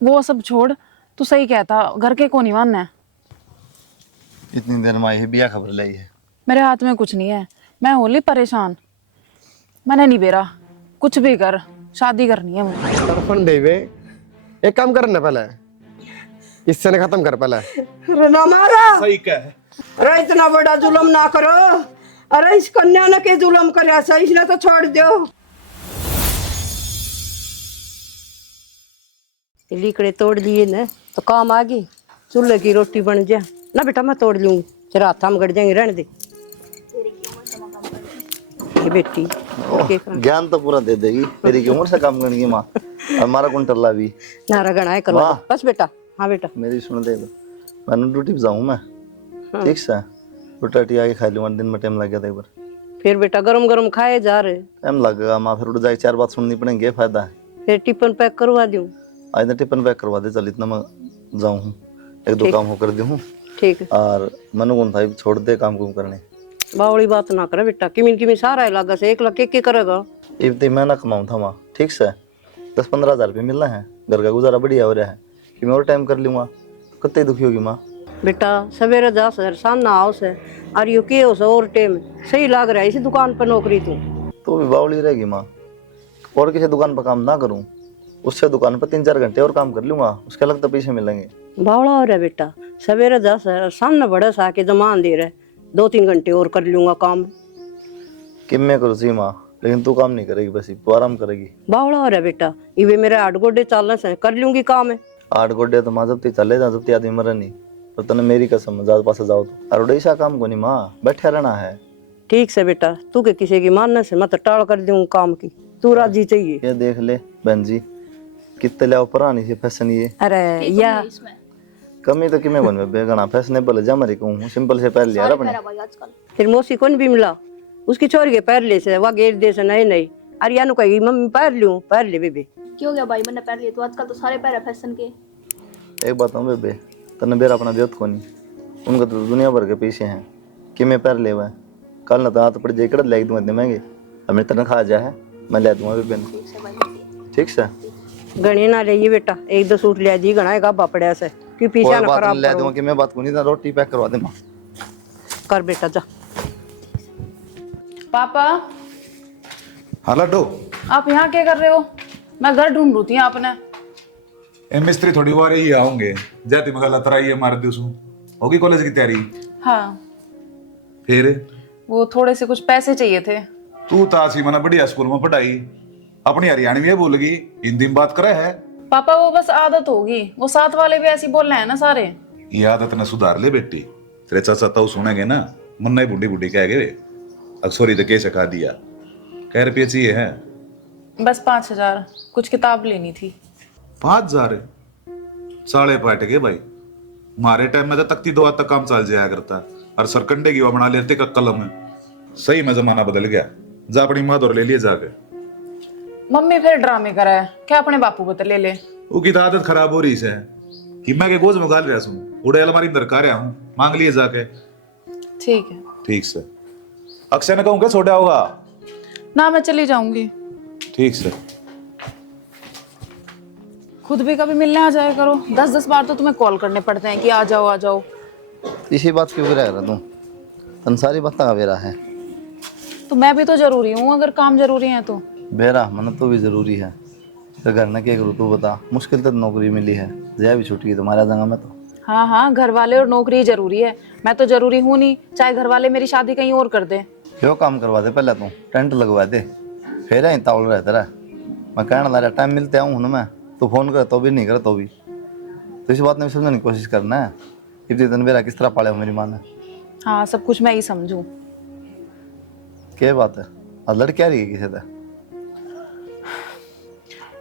वो सब छोड़, तू सही कहता, घर के को नहीं मानना है। इतनी देर में आई है, बिया खबर लाई है। मेरे हाथ में कुछ नहीं है, मैं होली परेशान। मैंने नहीं बेरा, कुछ भी कर, शादी करनी है मुझे। तरफन देवे एक काम करना पहले, इससे ने खत्म कर पहले। अरे ना मारा, सही कह है। अरे इतना बड़ा जुल्म ना करो। अरे इस कन्या ने के जुल्म करे सही, इसने तो छोड़ दो। लीकड़े तोड़ लिए ना तो काम आ गई, चूल्हे की रोटी बन जा ना बेटा। मैं तोड़ लूंगी, तेरा हाथ में गड़ जाएंगे, रहने दे। ये बेटी ज्ञान तो पूरा दे देगी, तेरी की उम्र से काम करनी है माँ। हमारा कुंटला भी नारा गणा है करवा दो। बस बेटा, हाँ बेटा मेरी सुन दे दो। मैंने ड्यूटी पे जाऊँ मैं, ठीक से रोटी आके खा लूँगा। दिन में टाइम लग गया था एक बार। फिर बेटा गरम गरम खाए जा रहे, टाइम लगेगा माँ, फिर उठ जाए 4 बात सुननी पड़ेंगे, फायदा है। फिर टिफिन पैक करवा दूं। आज टिफिन पैक करवा दे, चल इतना मैं जाऊँ, एक दो काम हो कर दूँ। ठीक है। और मनु कौन था छोड़ दे काम कुम करने। बावड़ी बात ना करे बेटा, किमिन किमिन सारा इलाका से 1 लाख के करेगा। इतनी मैं ना कमाऊँ था माँ, ठीक से 10-15 हज़ार रुपये मिलना है, घर का गुजारा बढ़िया हो रहा है कि मैं और टाइम कर लूँगा। कितनी दुखी होगी माँ। बेटा सवेरे 10 शाम ना आओ से, और यू के हो से और टाइम सही लग रहा है इसी दुकान पर नौकरी तू। तो भी बावली रहेगी माँ, और किसी दुकान पर काम ना करूँ, उससे दुकान पर 3-4 घंटे और काम कर लूँगा, उसके अलग तो पैसे मिलेंगे। बावड़ा हो रहा है बेटा, सवेरे 10 सामने बड़ा सा के जमान दे रहा है, 2-3 घंटे और कर लूंगा काम। कि मैं करूँ सी माँ, लेकिन तू काम नहीं करेगी, बस तू आराम करेगी। बावड़ा हो रहा है बेटा, ये मेरे 8 गोडे चालने से कर लूंगी काम है। 8 गोडे तो माँ जब तक चले जा, जब तक आदमी मरे नहीं। तो तने मेरी कसम, ज्यादा पास जाओ तो और ऐसा काम को नहीं माँ, बैठे रहना है। ठीक से बेटा, तू के किसी की मानने से मैं तो टाल कर दूंगा काम की, तू राजी चाहिए। ये देख ले बहन जी, कितने ले पुरानी सी फैशन ये। अरे या कमी तो किमें बन बेगना फैशनेबल जा मरी कहूँ, सिंपल से पहन लिया अपने। फिर मौसी कौन भी मिला, उसकी छोरी के पैर ले से वह गेर दे से नहीं नहीं। अरे यानु कही मम्मी पैर लूं, पैर ले बेबे। क्यों गया भाई, मैंने पैर लिए तो आजकल तो सारे पैर है फैशन के। एक बात हूँ बेबे, तने बेरा अपना व्यक्त को नहीं, उनका तो दुनिया भर के पीछे हैं कि मैं पैर ले हुआ है। कल ना तो हाथ पड़ जाए, ले दूंगा इतने महंगे, हमें तनख्वाह जा है, मैं ले दूंगा बेबे ने, ठीक से। गणी ना ले बेटा, 1-2 सूट ले दी, गणा का बापड़े से कि पीछे ना खराब ले दूंगा कि मैं बात को नहीं, रोटी पैक करवा दे माँ। कर बेटा जा। पापा हाँ लड्डू, आप यहाँ क्या कर रहे हो? मैं घर ढूंढ रही थी आपने। ए मिस्त्री थोड़ी बार ही आओगे, जाती मगर लतराई मार दियो सु होगी कॉलेज की तैयारी। हाँ, फिर वो थोड़े से कुछ पैसे चाहिए थे। तू तासी मना बढ़िया स्कूल में पढ़ाई, अपनी हरियाणवी बोल गई, हिंदी में बात करे है। पापा वो बस आदत होगी, वो साथ वाले भी ऐसी बोल रहे हैं ना सारे। ये आदत न सुधार ले बेटी, तेरे चाचा ताऊ सुनेंगे ना, मुन्ना ही बुढ़ी बुढ़ी कह गए अक्सोरी तो कैसे खा दिया। कह रुपये चाहिए है? बस 5,000, कुछ किताब लेनी थी। 5,000 साढ़े पाट गए भाई। हमारे टाइम में तो तख्ती 2 तक काम चल जाया करता, और सरकंडे की वो बना लेते का कलम है। सही में जमाना बदल गया, जा अपनी माँ और ले लिए जाके। मम्मी फिर ड्रामे करा है क्या, अपने बापू को तो ले ले। वो की आदत खराब हो रही है कि मैं के गोज में गाल रहा हूँ, उड़े अलमारी अंदर का रहा हूँ, मांग लिए जाके। ठीक है। ठीक से अक्षय ने कहूँ क्या छोड़ा होगा ना, मैं चली जाऊंगी। ठीक से। खुद भी कभी मिलने आ जाया करो, 10-10 बार तो तुम्हें कॉल करने पड़ते हैं कि आ जाओ आ जाओ। इसी बात क्यों रह रहा तू, तन सारी बात का बेरा है। तो मैं भी तो जरूरी हूँ, अगर काम जरूरी है तो। बेरा मन तो भी जरूरी है, तो घर ना क्या करूँ तू बता। मुश्किल तो नौकरी मिली है, जया भी छुट्टी है तुम्हारा जगह में तो। हाँ हाँ, घर वाले और नौकरी जरूरी है, मैं तो जरूरी हूँ नहीं, चाहे घर वाले मेरी शादी कहीं और कर दे। क्यों काम करवा दे पहले तू, टेंट लगवा दे, फिर यहीं तावल रहता रहा। मैं कहना ला रहा टाइम मिलते आऊँ हूँ मैं, तो फोन कर तो भी नहीं कर तो भी। तो इस बात में समझने की कोशिश करना है, इतनी दिन बेरा किस तरह पाले हो मेरी माँ ने। हाँ, सब कुछ मैं ही समझूं। क्या बात है, आज लड़की आ रही है किसी से?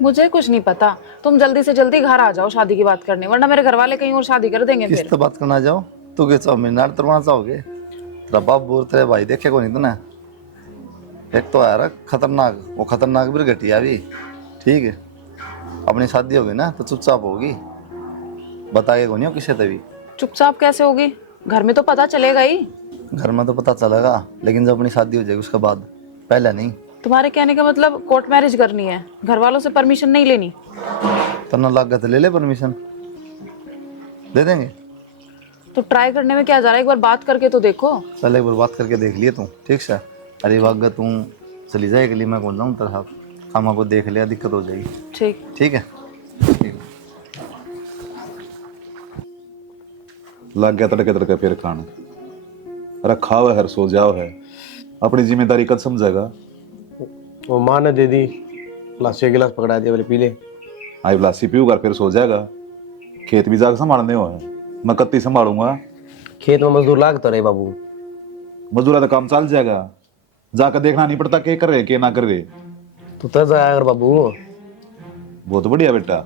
मुझे कुछ नहीं पता, तुम जल्दी से जल्दी घर आ जाओ शादी की बात करने, वरना मेरे घर वाले कहीं और शादी कर देंगे। किस फिर तो बात करना जाओ, तू क्या चाहो, मेरे नार तरवाना चाहोगे? तेरा बाप बोल तेरे भाई देखे को नहीं तूने। एक तो यार खतरनाक, वो खतरनाक भी घटिया भी, ठीक है। अपनी शादी होगी ना तो चुपचाप होगी, बताएगा को नहीं हो किसी से भी। चुपचाप कैसे होगी, घर में तो पता चलेगा ही। घर में तो पता चलेगा, लेकिन जब अपनी शादी हो जाएगी उसके बाद, पहले नहीं। तुम्हारे कहने का मतलब कोर्ट मैरिज करनी है, घर वालों से परमिशन नहीं लेनी? तना लागत ले ले परमिशन, दे देंगे। तो ट्राई करने में क्या जा रहा है, एक बार बात करके तो देखो। चल एक बार बात करके देख लिए तू, ठीक से। अरे वागा तू चली जाए के लिए, मैं कौन जाऊँ तेरा खामा को देख लिया, दिक्कत हो जाएगी। ठीक। ठीक है, ठीक। लग गया तड़के तड़के फिर खाने, रखा हुआ है, सो जाओ है, अपनी जिम्मेदारी कब समझेगा। वो माँ ने दे दी, प्लास्टिक गिलास पकड़ा दिया, बोले पी ले। आई ब्लासी पीऊगा फिर सो जाएगा। खेत भी जाकर संभालने हो है, मैं कत्ती संभालूंगा। खेत में मजदूर लागता रहे बाबू। मजदूरा तो काम चल जाएगा, जाकर देखना नहीं पड़ता के कर रहे के ना कर रहे। तू तो जाया कर बाबू। बहुत बढ़िया बेटा,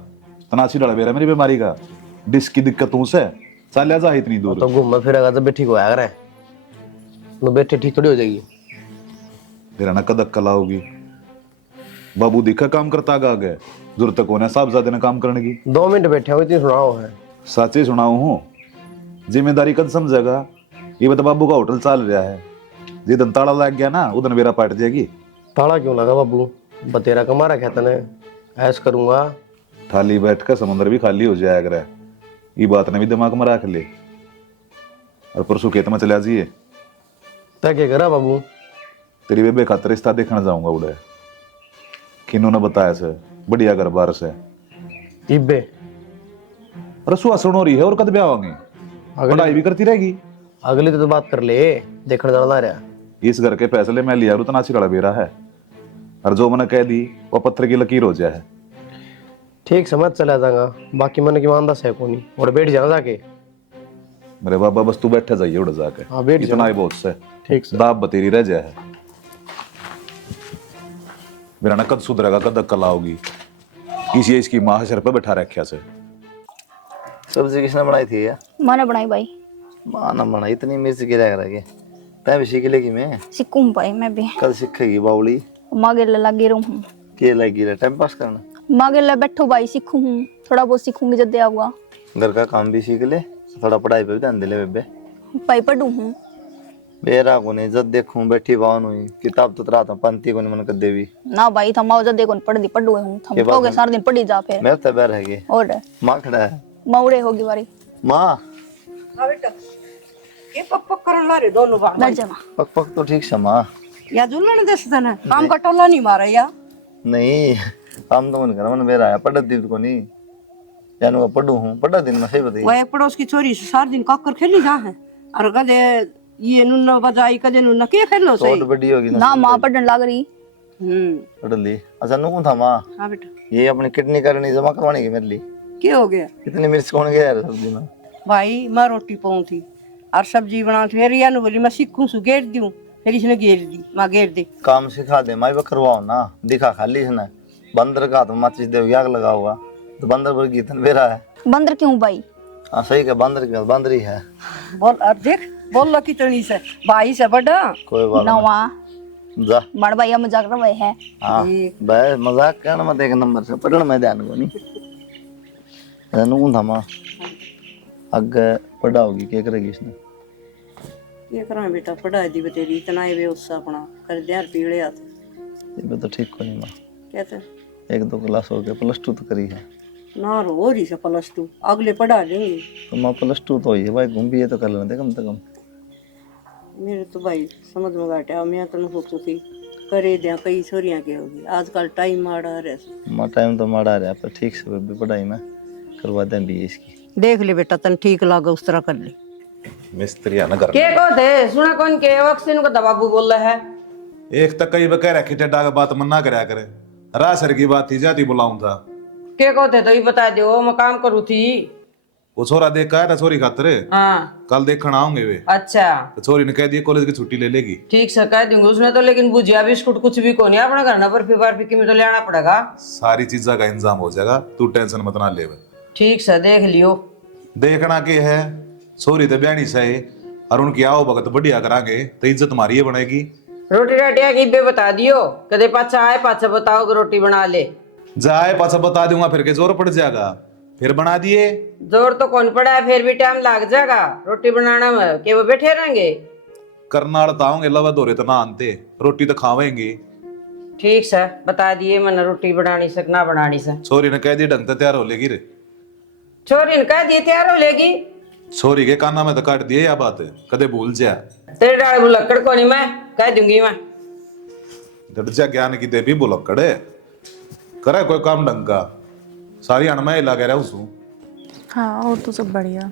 तनाशी डाला मेरा मेरी बीमारी का, डिस्क की दिक्कत तुमसे चल जा इतनी दूर। तो घूम फिरेगा जब ठीक होया करे, तो बैठे ठीक थोड़ी हो जाएगी। तेरा ना कदक कला होगी। बाबू दिखा काम करता आगे, जरूरत तक होने साहब ज्यादा ने काम करने की। 2 मिनट बैठे हो, इतनी सुनाओ है। सच ही सुनाऊ हूँ, जिम्मेदारी कद समझेगा। ये बता बाबू का होटल चल रहा है, जिदन ताला लग गया ना उधन मेरा पट जाएगी। ताला क्यों लगा बाबू, बतेरा कमा रखा तने, ऐश करूंगा। थाली बैठ कर समुद्र भी खाली हो जाया करे, ये बात ने भी दिमाग में रख ले। और परसों खेत में चला जाइए। तय क्या करा बाबू? तेरी बेबे खातर रिश्ता देखने जाऊंगा उड़े, किन्होंने बताया से बढ़िया घर बार से। इब्बे रसुआ सुन हो रही है और कद ब्याह होंगे, पढ़ाई भी करती रहेगी। अगली तो बात कर ले, देखने जाना रहा। इस घर के फैसले मैं लिया उतना चिड़ा बेरा है, और जो मैंने कह दी वो पत्थर की लकीर हो जाए। ठीक समझ चला जाऊंगा, बाकी मैंने की मानदा है को नहीं। और बैठ जाना जाके। मेरे बाबा बस तू बैठे जाइए उड़ जाके, हाँ बैठ इतना ही बहुत से। ठीक से। दाब बतेरी रह जाए, मेरा ना कद सुधरेगा कद अक्कल आओगी। इसी इसकी माँ सर पे बैठा रखा से। सब्जी किसने बनाई थी यार? माँ ने बनाई भाई। माँ ने बनाई, इतनी मिर्च गिरा करके तै भी सीख लेगी। मैं सीखूं भाई मैं भी। कल सीखेगी बावली? माँ के लगी रहूं हूँ। के लगी रहा टाइम पास करना? माँ के बैठो भाई, सीखूं हूँ, थोड़ा बहुत सीखूंगी जब दे आऊंगा। घर का काम भी सीख ले, थोड़ा पढ़ाई पे भी ध्यान दे ले बेबे। भाई पढ़ू हूँ। बेरा को नहीं जब देखूं बैठी बावन हुई, किताब तो रात में पंती को नहीं मन कर देवी ना भाई थमा जब देखो पढ़ दी पढ़ू हूँ, थम कहोगे सारा दिन पढ़ी जा फिर। मेरे तो बैर है ये। और माँ खड़ा है। मौड़े होगी बारी। माँ हाँ बेटा, ये पक पक करन ला रे दोनों भाई। बैठ जा माँ। पक पक तो ठीक से माँ। या जुल्लन दसता ना, काम का टोला नहीं मारा या। नहीं काम तो मन कर मन बेरा है, पढ़ दी को नहीं जानू पढ़ू हूँ, पढ़ा दिन में सही बताइए। वो एक पड़ोस की छोरी से सारा दिन काकर खेली जा है, और कदे ये नुन्ना बजाई कदे नुन्ना के खेलो सही। थोड़ी बड़ी होगी ना माँ पढ़ने लग रही। पढ़ ली। अच्छा नु कौन था माँ? हाँ बेटा। ये अपनी किडनी करनी जमा करवानी की मेरे लिए। क्या हो गया? कितनी मिर्च कौन गया यार सब्जी में? भाई मैं रोटी पाऊँ थी और सब्जी बना, फिर या नु बोली मैं सीखूं सु घेर दूं, फिर इसने घेर दी, माँ घेर दी। काम सिखा दे माँ, करवाओ ना, दिखा खाली इसने। बंदर का तो माचिस दे आग लगा हुआ, तो बंदर पर गीतन बेरा है। बंदर क्यों भाई? हाँ सही का, बंदर की बंदर ही है। बोल और देख बोल लो कितनी से भाई से बड़ा। कोई बात ना नहीं, माँ जा। बड़ भाई मजाक रहे है। हाँ बे मजाक करना मत, एक नंबर से पढ़ने में ध्यान को नहीं। नु था माँ आगे पढ़ा होगी, क्या करेगी इसने? ये करा बेटा, पढ़ा दी बतेरी इतना ही वे उससे अपना कर दे यार पीड़े हाथ। ये तो ठीक को नहीं माँ, कहते 1-2 क्लास हो गया, +2 तो करी है ना रो रही से +2 अगले पढ़ा लेंगे। तो माँ +2 तो ही है भाई, घूम भी है तो कर लेते कम से कम। मेरे तो भाई समझ में घाटा, मैं तो सोचू थी करे दिया कई छोरियां के होगी, आजकल टाइम माड़ा रहे। माँ टाइम तो माड़ा रहा पर ठीक से बेबी पढ़ाई में करवा दें भी इसकी। देख ले बेटा, तन ठीक लगा उस तरह कर ले। मिस्त्री ना कर के को थे सुना कौन के वक्सिन को दबाबू बोल रहा है। एक तक कई बकह रखी टेडा का बात मना करया करे, रासर की बात थी जाती बुलाऊं था। के को थे तो ये बता दो, मैं काम करू थी। वो छोरा देख आया था छोरी खातर, हाँ कल देखने आऊंगे वे। अच्छा तो छोरी ने कह दिया कॉलेज की छुट्टी ले लेगी। ठीक से कह दूंगी उसने तो, लेकिन भुजिया बिस्कुट कुछ भी को नहीं अपना करना, पर फिर में तो लेना पड़ेगा। सारी चीजा का इंतजाम हो जाएगा, तू टेंशन मत ना ले। ठीक से देख लियो। देखना के है छोरी तो ब्यानी सही, और उनकी आओ भगत बढ़िया करांगे तो इज्जत हमारी ही बनेगी। रोटी राटिया की बे बता दियो, कदे पाछा आए पाछा बताओ कि रोटी बना ले। जाए पाछा बता दूंगा फिर के जोर पड़ जाएगा, फिर बना दिए। जोर तो कौन पड़ा है, फिर भी टाइम लग जाएगा रोटी बनाना में, के वो बैठे रहेंगे। करनाल ताओगे लवा दौरे तो ना आनते, रोटी तो खावेंगे। ठीक से बता दिए मैंने रोटी बनानी सक ना बनानी से। छोरी ने कह दी ढंग से तैयार हो लेगी रे। छोरी ने कह दिए तैयार हो लेगी। छोरी के काना में तो काट दिए या बात है, कदे भूल जा। तेरे डाले बुलक्कड़ को नहीं मैं कह दूंगी मैं। डट जा ज्ञान की देवी बुलक्कड़े, करे कोई काम ढंग का, सारी अणमा हिला कह रहा हूँ। हाँ और तो सब बढ़िया।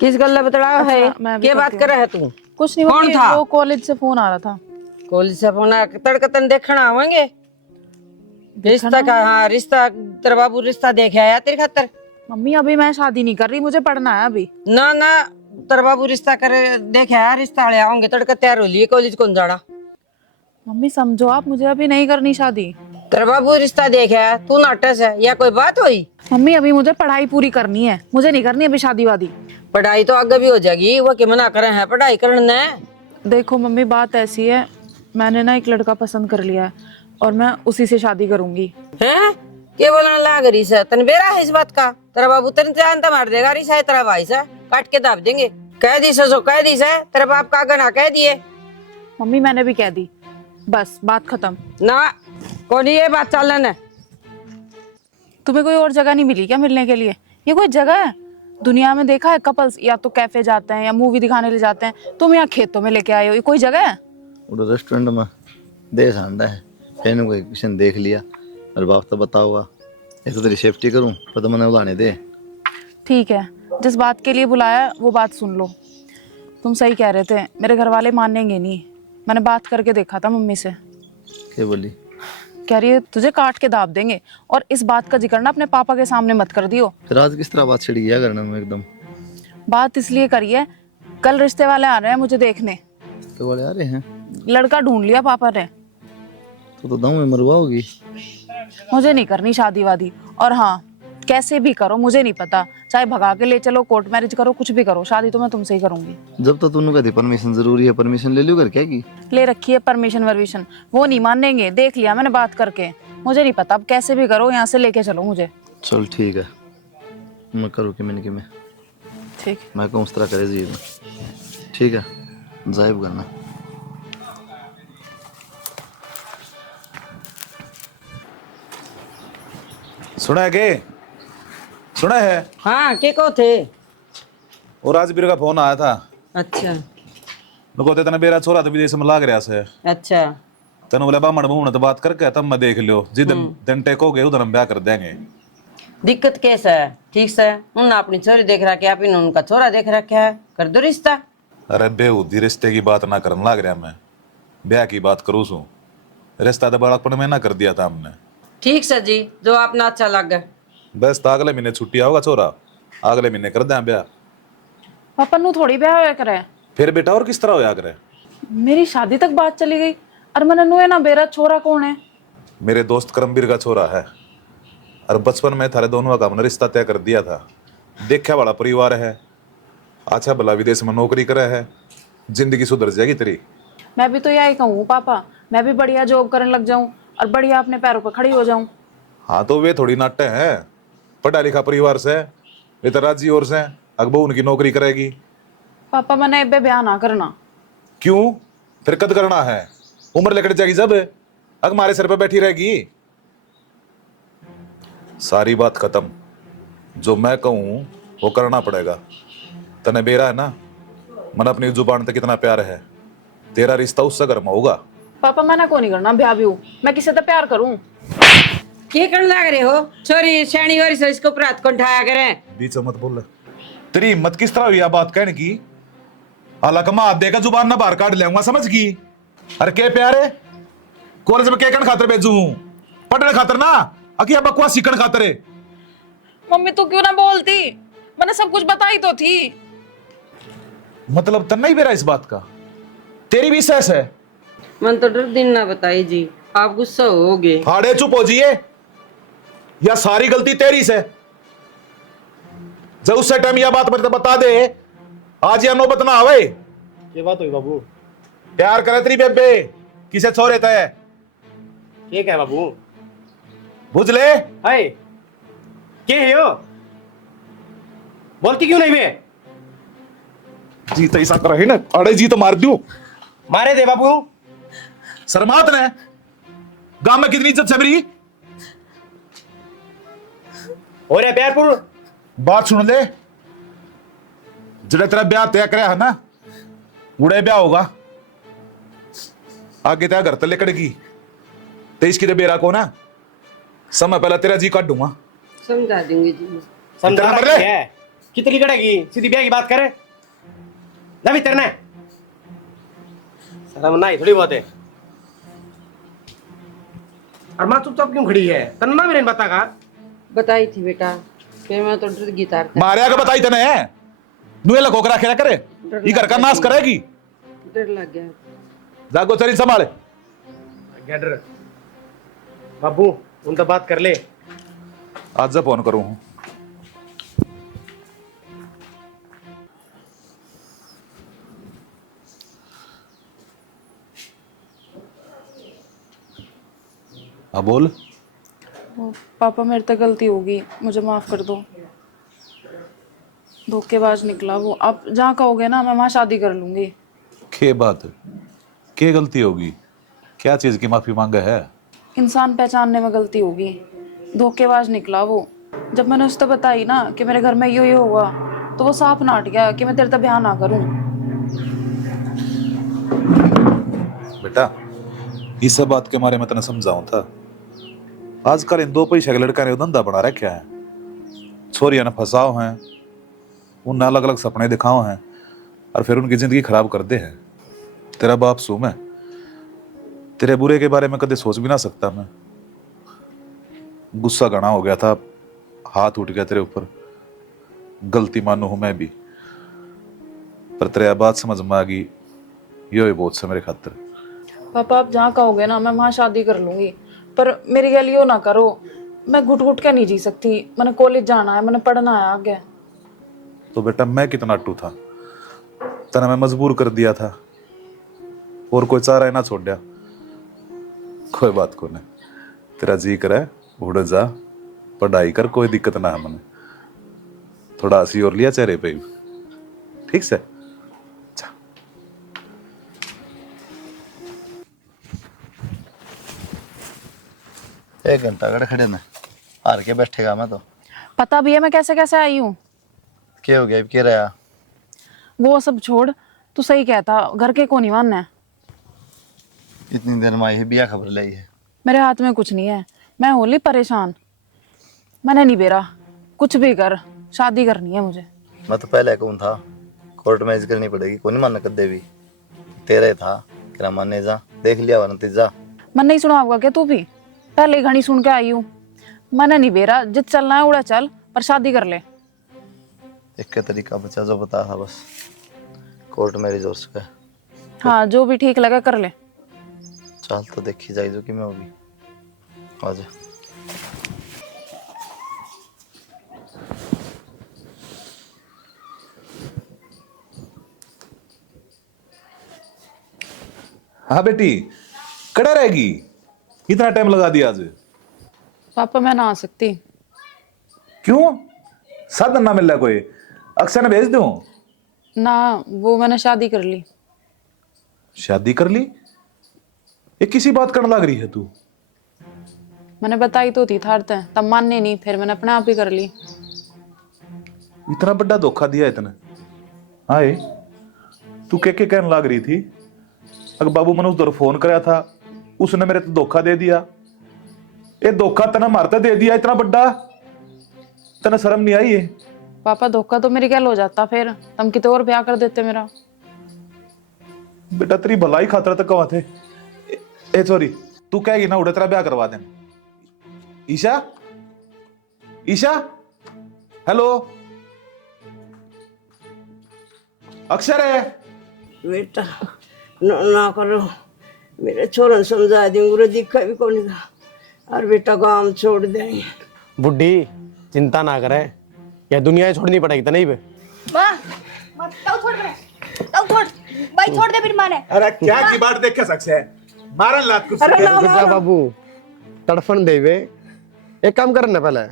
किस गल्ला बतलाओ है मैं भी क्या बात करती कर रहा है तू? कुछ नहीं, कौन मम्मी, था? वो कॉलेज से फोन आ रहा था। कॉलेज से फोन आया, तड़कतन देखना आवेंगे रिश्ता का। हाँ रिश्ता तेरा बाबू रिश्ता देखे आया तेरे खातर। मम्मी अभी मैं शादी नहीं कर रही, मुझे पढ़ना है अभी। ना ना तेरा बाबू रिश्ता करे देखे आया, रिश्ता वाले आओगे तड़का तैयार हो लिए कॉलेज कौन जाना। मम्मी समझो आप, मुझे अभी नहीं करनी शादी। तेरा बाबू रिश्ता देखे आया, तू नाटस है या कोई बात हुई? मम्मी अभी मुझे पढ़ाई पूरी करनी है, मुझे नहीं करनी अभी शादी वादी। पढ़ाई तो आगे भी हो जाएगी, वो क्या मना करे हैं पढ़ाई करने। देखो मम्मी बात ऐसी है, मैंने ना एक लड़का पसंद कर लिया है और मैं उसी से शादी करूंगी। हैं क्या बोलने लाग रही है? तन बेरा है इस बात का? तेरा बाबू तेरे जानता मार देगा रिसा है, तेरा भाई से काट के दाब देंगे। कह दी सो कह दी से, तेरे बाप का गना कह दिए। मम्मी मैंने भी कह दी, बस बात खत्म। ना कौन ये बात चलन है? तुम्हें कोई और जगह नहीं मिली क्या मिलने के लिए? ये कोई जगह है? दुनिया में देखा है कपल्स या तो कैफे जाते हैं या मूवी दिखाने ले जाते हैं, तुम यहाँ खेतों में लेके आए हो, ये कोई जगह है? वो रेस्टोरेंट में देश आंदा है, कहने को किसी ने देख लिया और बाप तो बता हुआ, एक तो तेरी सेफ्टी करूं पर तो मैंने उड़ाने दे। ठीक है, जिस बात के लिए बुलाया वो बात सुन लो। तुम सही कह रहे थे, मेरे घर वाले मानेंगे नहीं। मैंने बात करके देखा था मम्मी से, क्या बोली? कह रही है तुझे काट के दाब देंगे, और इस बात का जिक्र ना अपने पापा के सामने मत कर दियो। फिर आज किस तरह बात छिड़ी गया करना में एकदम? बात इसलिए करी है, कल रिश्ते वाले आ रहे हैं मुझे देखने। तो वाले आ रहे हैं? लड़का ढूंढ लिया पापा ने। तो दाऊ में मरवा होगी। मुझे नहीं करनी शादी वादी, और हाँ कैसे भी करो मुझे नहीं पता, चाहे भगा के ले चलो, कोर्ट मैरिज करो, कुछ भी करो, शादी तो मैं तुमसे ही करूंगी। जब तो तूने कहती परमिशन जरूरी है, परमिशन ले लियो कर क्या की? ले रखी है परमिशन वर्मिशन, वो नहीं मानेंगे, देख लिया मैंने बात करके। मुझे नहीं पता, अब कैसे भी करो यहाँ से लेके चलो मुझे। चल ठीक है, मैं करूँ कि मैंने ठीक। मैं कहूँ उस तरह करे जी में। ठीक है जाहिब करना। सुना है के? सुना है? हाँ के को थे? और राजवीर का फोन आया था। अच्छा कहते तना मेरा छोरा तो विदेश में लाग रहा से। अच्छा तनु बोले बामण बूमण तो बात करके तब मैं देख लियो, जिधर दिन टेकोगे उधर हम ब्याह कर देंगे। दिक्कत कैसा है? ठीक से उन्होंने अपनी छोरी देख रखी है, आप इन्होंने उनका छोरा देख रखा है, कर दो रिश्ता। अरे बेहूदी रिश्ते की बात ना करने लाग रहा मैं, ब्याह की बात करूँ सू। रिश्ता तो बालकपन में ना कर दिया था हमने। ठीक से जी, जो आपने अच्छा लगे। बस तो अगले महीने छुट्टी आओगा छोरा, अगले महीने कर दें ब्याह। पापा नू थोड़ी ब्याह होया करे। फिर बेटा और किस तरह होया करे? मेरी शादी तक बात चली गई, और मैंने नुए ना बेरा छोरा कौन है? मेरे दोस्त करमवीर का छोरा है, और बचपन में थारे दोनों का हमने रिश्ता तय कर दिया था। देखा वाला परिवार है, अच्छा भला विदेश में नौकरी करे है, जिंदगी सुधर जाएगी तेरी। मैं भी तो यही कहूँ पापा, मैं भी बढ़िया जॉब करने लग जाऊं और बढ़िया अपने पैरों पर खड़ी हो जाऊं। हाँ तो वे थोड़ी नाट्य है, पढ़ा लिखा परिवार से, वे तो राजी और से अकबू उनकी नौकरी करेगी। पापा मैंने एबे ब्याह ना करना। क्यों? फिर कद करना है? उम्र लेकर जाएगी जब अग हमारे सर पे बैठी रहेगी। सारी बात खत्म, जो मैं कहूँ वो करना पड़ेगा। तने बेरा है ना, मन अपनी जुबान तक कितना प्यार है, तेरा रिश्ता उससे गर्म होगा। पापा मैंने को नहीं करना ब्याह भी, मैं किसी से प्यार करूं। क्या करने लग रहे हो? छोरी शैनी वारी से इसको प्रात को उठाया करें। बीच में मत बोल। तेरी हिम्मत किस तरह हुई बात कहने की? हालांकि मैं देगा जुबान ना बाहर काट लेऊंगा, समझ की? अरे के प्यारे कॉलेज में के खातर भेजू? पढ़ने खातर ना, अकी बकवास सीखने खातर है। मम्मी तू क्यों ना बोलती, मैंने सब कुछ बताई तो थी। मतलब तन्ना ही बेरा इस बात का? तेरी भी सहस है? मन तो डर दिन ना बताई जी, आप गुस्सा होगे। हाड़े चुप हो जिए, या सारी गलती तेरी से। जब उससे टाइम यह बात मेरे को बता दे, आज यह नौबत ना आवे। ये बात हुई बाबू? प्यार करे तेरी बेबे किसे छोरे तय? ये क्या बाबू? बुझ ले। हाय के है यो? बोलती क्यों नहीं बे? जी तो ऐसा कर ना, अड़े जी तो मार दूं। मारे दे बाबू। शर्मात ने गांव में कितनी इज्जत है मेरी। हो रहा प्यारपुर बात सुन ले, जड़े तेरा ब्याह तय कराया है ना, उड़े ब्याह होगा। आगे तेरा घर तले कड़ेगी, तेईस की बेरा को ना समय पहला तेरा जी काट दूंगा। समझा देंगे जी। समझा इतना रहा बड़े? है कितनी कड़ेगी, सीधी ब्याह की बात करे ना भी तेरने शर्म नहीं थोड़ी बहुत है। और माँ चुपचाप क्यों खड़ी है, तन्ना ना मेरे बता का बताई थी बेटा, फिर मैं तो डर गई तार मारे आगे बताई तने है, नुए लगो करा खेला करे, ये घर का नाश करेगी। डर लग गया। जागो शरीर संभाले। गैडर बाबू उनसे बात कर ले। आज जब फोन करूं। हाँ बोल। वो पापा मेरे से गलती होगी, मुझे माफ़ कर दो। धोखेबाज निकला वो। आप जहाँ कहोगे ना मैं वहाँ शादी कर लूँगी। के बात के गलती होगी, क्या चीज की माफी मांगा है। इंसान पहचानने में गलती होगी। धोखेबाज निकला वो। जब मैंने उससे बताई ना कि मेरे घर में ये हुआ, तो वो साफ नाट गया कि मैं तेरे तक ब्याह ना करूं। बेटा इस सब बात के मारे मैं तेने समझाऊं था। आजकल इन दो पैसे के लड़का ने धंधा बना रखा है, छोरिया ने फंसाओ हैं, उन्हें अलग अलग सपने दिखाओ हैं और फिर उनकी जिंदगी खराब कर दे हैं। तेरा बाप सू मैं, तेरे बुरे के बारे में कदे सोच भी ना सकता मैं। गुस्सा घना हो गया था, हाथ उठ गया तेरे ऊपर, गलती मानू हूं मैं भी, पर तेरे बात समझ में आ गई, यो ही बहुत से मेरे खातिर। पापा आप जहाँ कहोगे ना मैं वहाँ शादी कर लूँगी, पर मेरे लिए यो ना करो। मैं घुट घुट के नहीं जी सकती। मैंने कॉलेज जाना है, मैंने पढ़ना है आगे। तो बेटा मैं कितना अट्टू था, तना मैं मजबूर कर दिया था और कोई चारा ही ना छोड़ दिया। कोई बात को नहीं, तेरा जी करे उड़ जा, पढ़ाई कर, कोई दिक्कत ना है। मैंने थोड़ा हंसी और लिया चेहरे पे, ठीक से। एक घंटा खड़े खड़े ना हार के बैठेगा मैं तो। पता भी है मैं कैसे कैसे आई हूँ। क्या हो गया, क्या रहा? वो सब छोड़, तू सही कहता, घर के को नहीं मानना है। इतनी देर में आई है, बिया खबर लाई है। मेरे हाथ में कुछ नहीं है, मैं होली परेशान। मैंने नहीं बेरा, कुछ भी कर, शादी करनी है मुझे। मैं तो पहले कौन था, कोर्ट मैरिज करनी पड़ेगी, कौन नहीं मानना कदे भी। तेरे था कि माने जा, देख लिया वा नतीजा। मन नहीं सुना होगा क्या तू भी? पहले ही घड़ी सुन के आई हूँ। मैंने नहीं बेरा, जित चलना है उड़ा चल, पर शादी कर ले। एक का तरीका बचा जो बता था, बस कोर्ट मैरिज हो सके। हाँ जो भी ठीक लगे कर ले। चल तो देखी जाए जो कि मैं होगी। आजा। हाँ बेटी कड़ा रहेगी, इतना टाइम लगा दिया आज। पापा मैं ना आ सकती। क्यों, साधन ना मिल रहा कोई? अक्षर ने भेज दूं? ना, वो मैंने शादी कर ली। शादी कर ली? ये किसी बात करने लग रही है तू? मैंने बताई तो थी थारते, तब मानने नहीं, फिर मैंने अपने आप ही कर ली। इतना बड़ा धोखा दिया इतने? आए तू के कहने लग रही थी, अगर बाबू मैंने उधर फोन कराया था, उसने मेरे तो धोखा दे दिया। ये धोखा तना मारता दे दिया इतना बड़ा, तना शर्म नहीं आई है? पापा धोखा तो मेरी गैल हो जाता, फिर तुम कितने और ब्याह कर देते मेरा। बेटा तेरी भलाई खातर तक कवा थे। ए सॉरी, तू कहेगी ना उड़े तेरा ब्याह करवा दे। ईशा, ईशा, हेलो, अक्षर है? बेटा ना करो, मेरे छोरन समझा देंगे, दिखा भी कौन था। और बेटा काम छोड़ देंगे। बुढ़ी चिंता ना करे, या दुनिया छोड़नी पड़ेगी तो नहीं बे। माँ मत छोड़ दे, छोड़ भाई, छोड़ दे फिर माने। अरे क्या की बात देख के सकते है, मारन लात कुछ। अरे ना बेटा बाबू तड़फन देवे, एक काम कर ना पहले,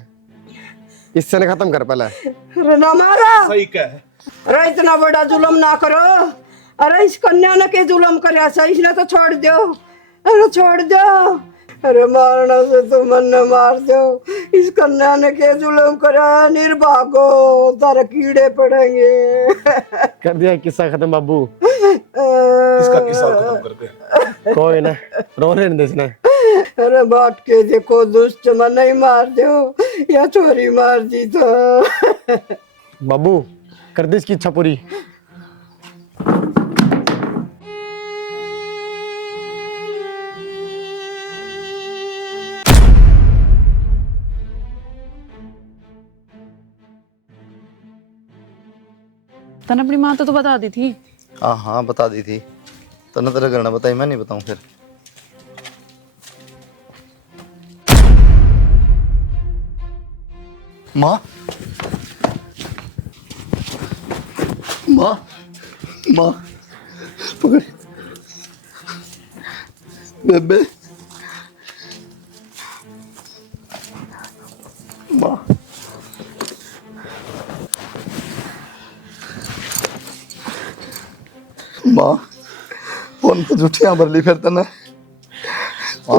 इससे ने खत्म कर पहले। अरे ना मारा, सही कह। अरे इतना बड़ा जुल्म ना करो। अरे इस कन्या ने के जुल्म करे, इसने तो छोड़ दो। अरे छोड़ दो, अरे मारना से तो मन न मार दो, इस कन्या ने के जुलम करा, निर्भागो तारा कीड़े पड़ेंगे। कर दिया किस्सा खत्म बाबू। इसका किस्सा खत्म कर दे। कोई ना, रोने नहीं देना। अरे बाट के देखो दुष्ट मन नहीं मार दो या चोरी मार दी तो। बाबू कर दे इसकी इच्छा पूरी। तने अपनी माँ तो बता दी थी। हाँ हाँ बता दी थी, तने तेरा करना बताई, मैं नहीं बताऊँ फिर। माँ माँ माँ पकड़ बेबे माँ माँ फोन पे झूठियां भर ली फिर तने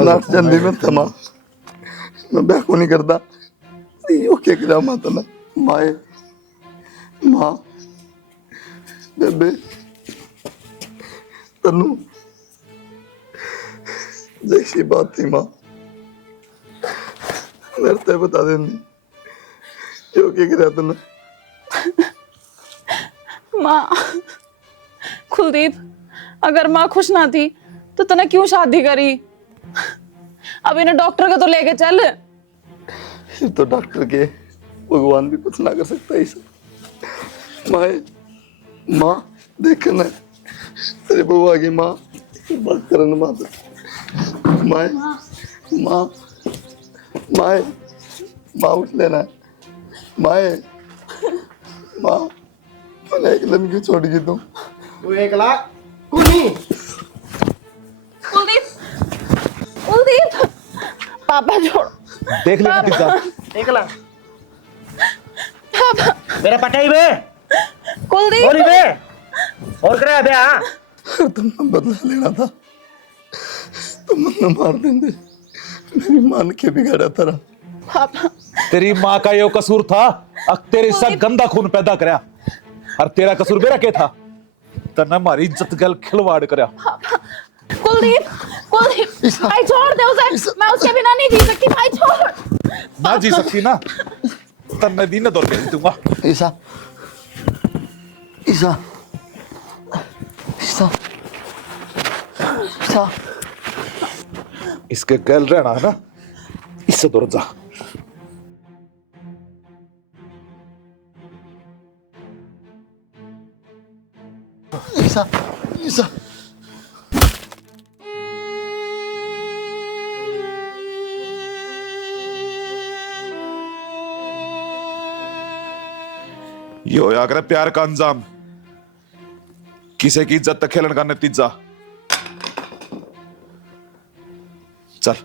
नाट जल्दी में था माँ, मैं ब्याह को नहीं करता यो क्या करा माँ तने माए माँ बेबे तनु जैसी बात थी माँ मेरे ते बता देनी यो क्या करा तने माँ कुलदीप, अगर माँ खुश ना थी तो तने क्यों शादी करी? अब इन्हें डॉक्टर के तो लेके चल। फिर तो डॉक्टर के भगवान भी कुछ ना कर सकता इस माए माँ देख ना तेरे बुआ की माँ बात करने माँ तो माए माँ माए माँ उठ लेना माए माँ मैंने एक लम्हे क्यों छोड़ दी तुम तू एकला कुनी कुलदीप, कुलदीप, पापा छोड़। देख ले किस्सा। एकला मेरा पटाई बे कुलदीप, और बे और करे बे। हाँ तुमने बदला लेना था, तुमने मार देंगे, मेरी माँ ने क्या बिगाड़ा तेरा? पापा तेरी माँ का यो कसूर था, अब तेरे साथ गंदा खून पैदा करया, और तेरा कसूर मेरा क्या था? तने हमारी इज्जत गल खिलवाड़ करया। कुलदीप, कुलदीप, भाई छोड़ दे उसे, मैं उसके बिना नहीं जी सकती, भाई छोड़। ना जी सकती ना, तन्ने दी न दौड़ के दूंगा। ईसा ईसा ईसा ईसा इसके गल रहना है ना, इससे दूर जा। ईसा ईसा ये होया करे प्यार का अंजाम, किसी की इज्जत तक खेलन का नतीजा। चल